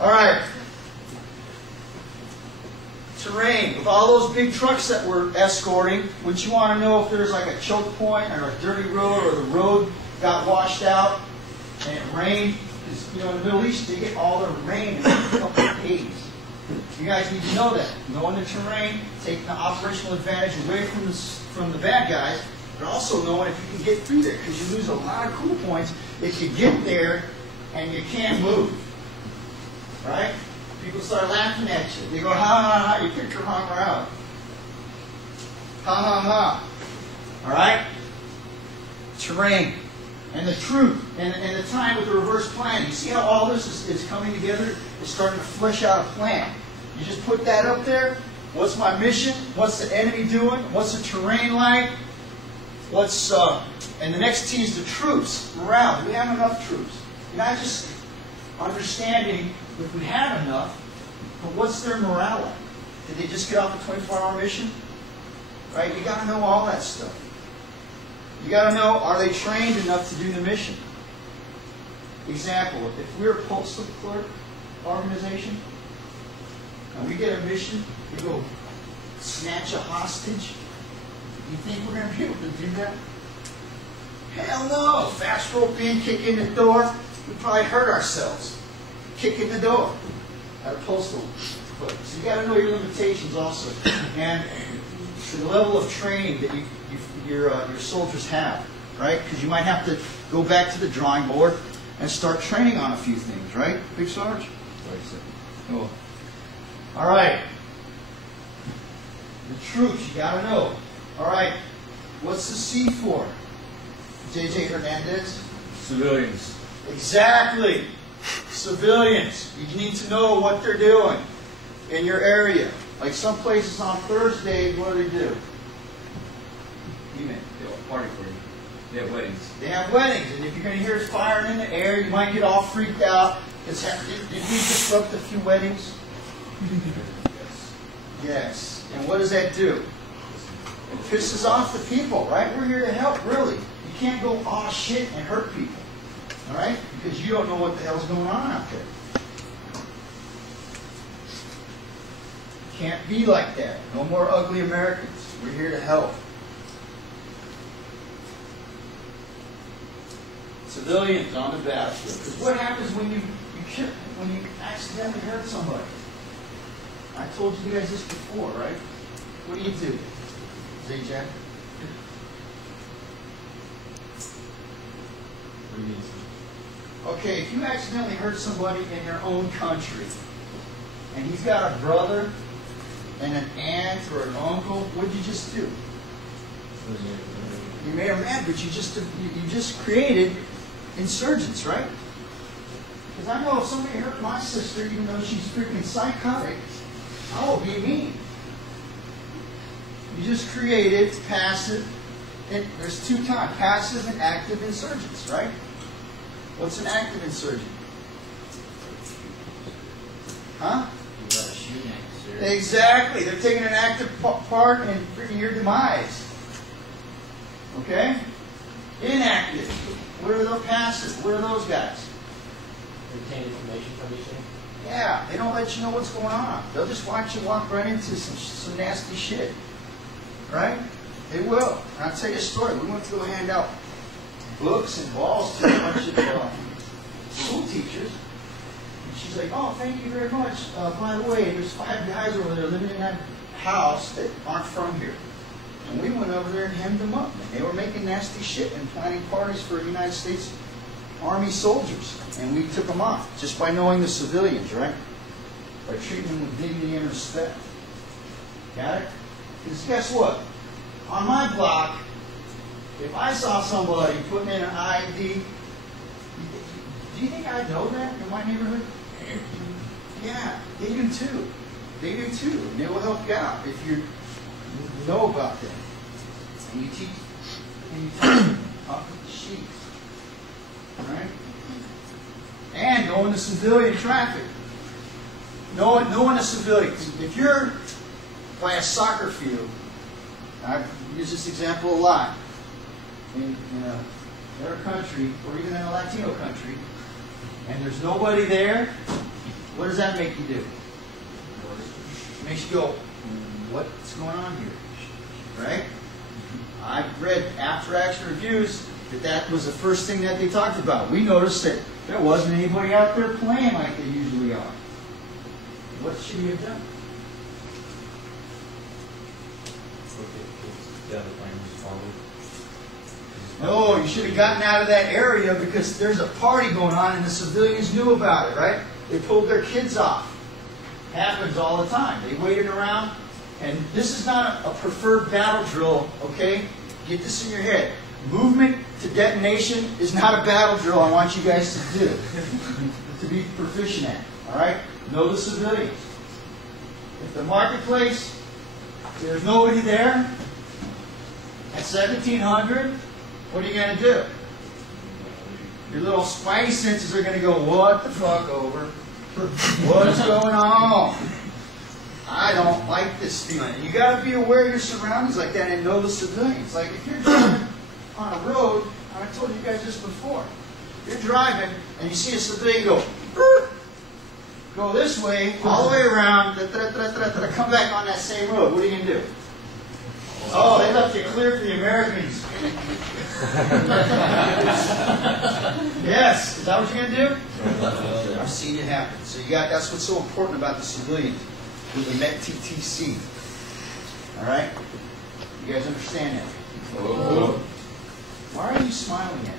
All right. Terrain. With all those big trucks that we're escorting, wouldn't you want to know if there's like a choke point or a dirty road or the road got washed out and it rained? Because, you know, in the Middle East, they get all their rain in a couple of days. You guys need to know that. Knowing the terrain, taking the operational advantage away from the bad guys, but also knowing if you can get through there, because you lose a lot of cool points if you get there and you can't move. Right? People start laughing at you. They go, ha ha ha, you kicked your hunger out. Ha ha ha. All right? Terrain. And the truth. And the time with the reverse plan. You see how all this is coming together? It's starting to flesh out a plan. You just put that up there. What's my mission? What's the enemy doing? What's the terrain like? And the next T is the troops. Morale. Do we have enough troops? Not just understanding if we have enough, but what's their morale like? Did they just get off a 24-hour mission? Right? You got to know all that stuff. You got to know, are they trained enough to do the mission? Example, if we're a postal clerk organization, and we get a mission to go snatch a hostage, you think we're going to be able to do that? Hell no! Fast rope in, kick in the door, we probably hurt ourselves. Kick in the door at a postal clerk. So you got to know your limitations also, and the level of training that your soldiers have, right? Because you might have to go back to the drawing board and start training on a few things, right, Big Sarge? Cool. All right. The troops, you got to know. All right. What's the C for? J.J. Hernandez? Civilians. Exactly. Civilians. You need to know what they're doing in your area. Like some places on Thursday, what do? They have a party for you. They have weddings. They have weddings, and if you're going to hear firing in the air, you might get all freaked out. Did we disrupt a few weddings? Yes. Yes. And what does that do? It pisses off the people, right? We're here to help, really. You can't go, aw shit, and hurt people. All right? Because you don't know what the hell's going on out there. Can't be like that. No more ugly Americans. We're here to help. Civilians on the battlefield. Because what happens when you accidentally hurt somebody? I told you guys this before, right? What do you do? Jack? What do you mean? Okay, if you accidentally hurt somebody in your own country, and he's got a brother and an aunt or an uncle, what did you just do? You made them mad, but you just created insurgents, right? Because I know if somebody hurt my sister, even though she's freaking psychotic, I will be mean. You just created passive, and there's two types, passive and active insurgents, right? What's an active insurgent? Huh? Exactly. They're taking an active part in freaking your demise. Okay? Inactive. What are those passive? What are those guys? Retain information from each other? Yeah, they don't let you know what's going on. They'll just watch you walk right into some nasty shit. Right? They will. And I'll tell you a story. We went to go hand out books and balls to a bunch of school teachers. And she's like, oh, thank you very much. By the way, there's 5 guys over there living in that house that aren't from here. And we went over there and hemmed them up. And they were making nasty shit and planning parties for United States Army soldiers. And we took them off just by knowing the civilians, right? By treating them with dignity and respect. Got it? Because guess what? On my block, if I saw somebody putting in an ID, do you think I know that in my neighborhood? Yeah, they do too. They do too. And they will help you out if you know about them. And you teach them off of the sheets. Alright? And knowing the civilian traffic. Knowing the civilians. If you're by a soccer field, I've used this example a lot, in a country, or even in a Latino country, and there's nobody there, what does that make you do? It makes you go, what's going on here? Right? I've read after-action reviews that was the first thing that they talked about. We noticed that there wasn't anybody out there playing like they usually are. What should he have done? No, you should have gotten out of that area because there's a party going on and the civilians knew about it, right? They pulled their kids off. Happens all the time. They waited around, and this is not a preferred battle drill, okay? Get this in your head. Movement to detonation is not a battle drill I want you guys to do, to be proficient at, all right? Know the civilians. If the marketplace, there's nobody there, at 1700, what are you going to do? Your little spidey senses are going to go, what the fuck, over? What's going on? I don't like this feeling. You got to be aware of your surroundings like that and know the civilians. Like if you're driving on a road, I told you guys this before. You're driving and you see a civilian go this way, all the way around, come back on that same road. What are you going to do? Oh, they left you clear for the Americans. Yes. Is that what you're going to do? I've seen it happen. So that's what's so important about the civilians with the Met TTC. All right? You guys understand that? Oh. Why are you smiling at me?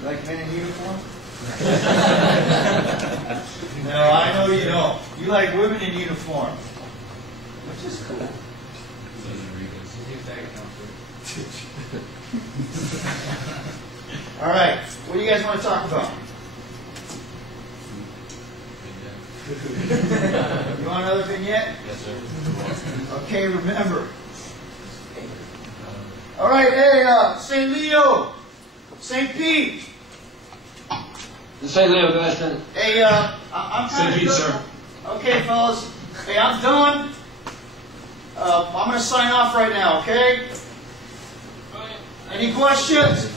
You like men in uniform? No, I know you don't. You like women in uniform. Which is cool. All right. What do you guys want to talk about? You want another vignette? Yes, sir. Okay, remember. All right, hey, St. Leo, St. Pete. St. Leo, go ahead, sir. Hey, I'm trying to St. Pete, go. sir. Okay, fellas. Hey, I'm done. I'm going to sign off right now, okay? Any questions?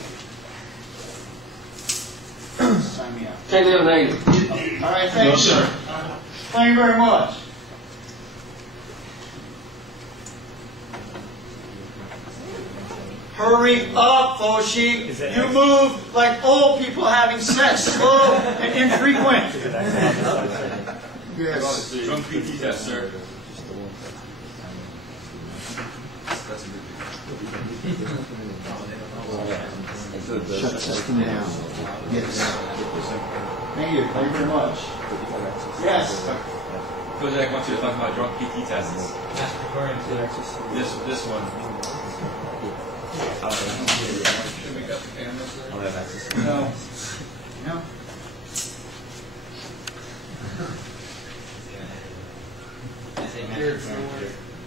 Sign me out. St. Leo, negative. All right, thank you. sir. Thank you very much. Hurry up, Foshi. You move like old people having sex, slow and infrequent. Yes. Drunk PT test, sir. Shut the system down. Yes. Thank you. Thank you very much. Yes. Coach Jack wants you to talk about drunk PT tests. That's referring to This one. No. No.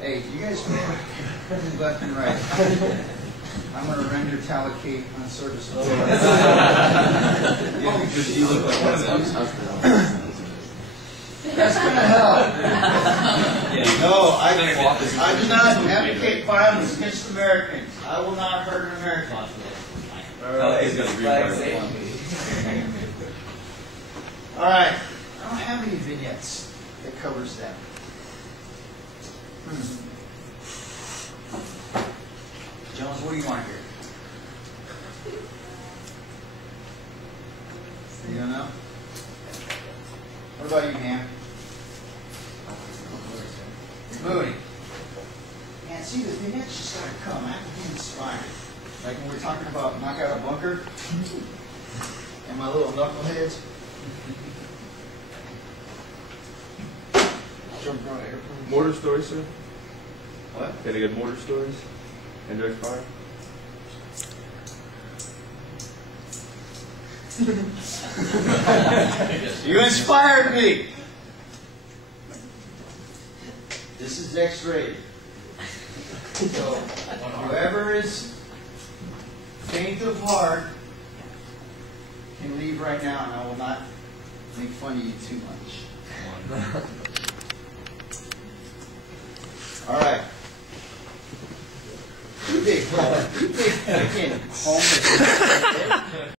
Hey, you guys move left and right. I'm going to render Talicate on service. Because you look like one of them. That's going to help. No, I do not advocate violence against Americans. I will not hurt an American. He's going to agree with All right. I don't have any vignettes that covers that. Jones, what do you want here? You don't know? What about you, man? Moody. Man, see, the vignettes just gotta come. I have to be inspired. Like when we're talking about knock out a bunker and my little knuckleheads. Mortar stories, sir? What? Any good mortar stories? Indirect fire? You inspired me. This is X-rated. So whoever is faint of heart can leave right now, and I will not make fun of you too much. All right. You big freaking homeless.